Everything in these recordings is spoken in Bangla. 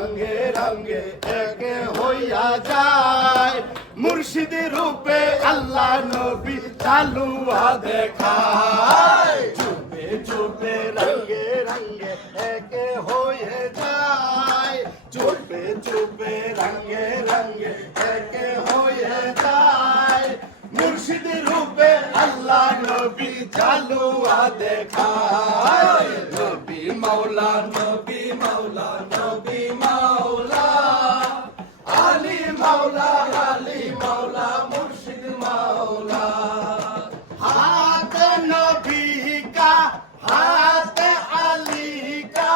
রঙে রঙে একে হইয়া যায় মুর্শিদ রূপে আল্লাহ নবী চালুয়া দেখায় চুপে চুপে রঙে রঙে একে হয়ে যায় চুপে চুপে রঙে রঙে একে হয়ে যায় মুর্শিদ রূপে আল্লাহ নবী চালুয়া দেখায় নবী মাওলা নবী মাওলা নবী মাওলা আলী মাওলা আলী মাওলা মুর্শিদ মাওলা হাত নবী কা হাত আলী কা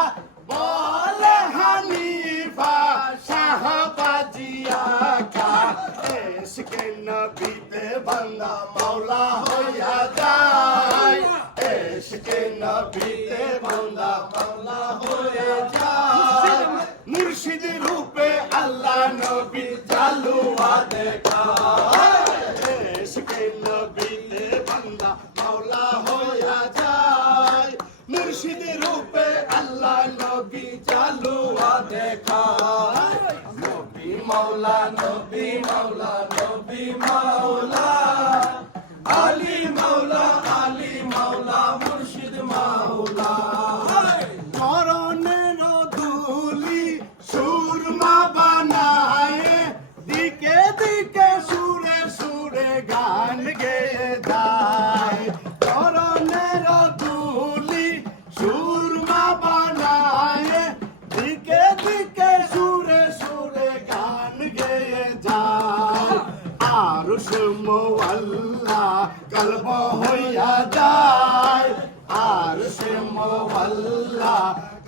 বলে হানিফা শাহবাজিয়া কা ইশকে নবীতে বান্দা মাওলা হইয়া যায় ইশকে নবীতে বান্দা মাওলা হয়ে যায় মুর্শিদ রূপে আল্লাহ নবী চালুয়া দেখায় ইশকে নবীতে বান্দা মাওলা হইয়া যায় মুর্শিদ রূপে আল্লাহ নবী চালুয়া দেখায় নবী মাওলা নবী মাওলা নবী মাওলা আলী মাওলা আলী মাওলা মুর্শিদ মাওলা মরণের ধুলি সুরমা বানায় দিকে দিকে সুরে সুরে গান গেয়ে যায় মরণের ধুলি সুরমা বানায় দিকে দিকে সুরে সুরে গান গেয়ে যায় আর সুমওয়াল্লা কলব হইয়া যায় আর সুমওয়াল্লা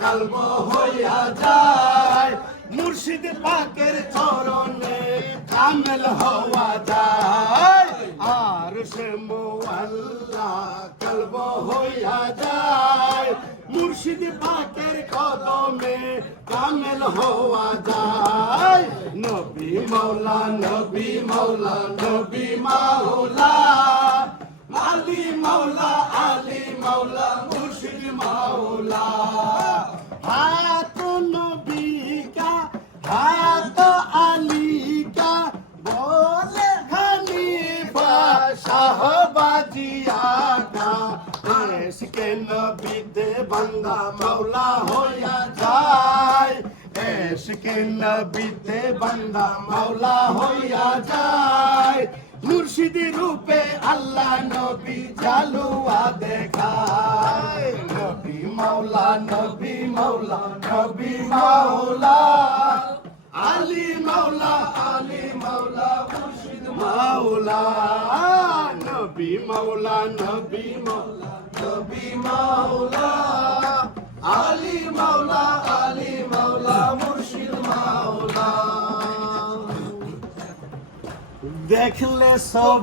কলব হইয়া যায় মুর্শিদ পাকের চরণে কামেল হওয়া যায় আর সুমওয়াল্লা কলব হইয়া যায় মুর্শিদ পাকের কদমে কামেল হওয়া যায় নবী মাওলা নবী মাওলা নবী মাওলা আলী মাওলা আলী মাওলা মুর্শিদ মাওলা হাত নবী কা হাত আলী কা বলে হানিফা শাহবাজিয়া কা ইশকে নবীতে বান্দা মাওলা হইয়া যায় ইশকে নবীতে বান্দা মাওলা হইয়া যায় মুর্শিদ রূপে আল্লাহ নবী চালুয়া দেখায় নবী মাওলা নবী মাওলা নবী মাওলা আলী মাওলা আলী মাওলা মুর্শিদ মাওলা নবী মাওলা নবী মাওলা নবী মাওলা আলী মাওলা আলী মাওলা মুর্শিদ মাওলা দেখলে সব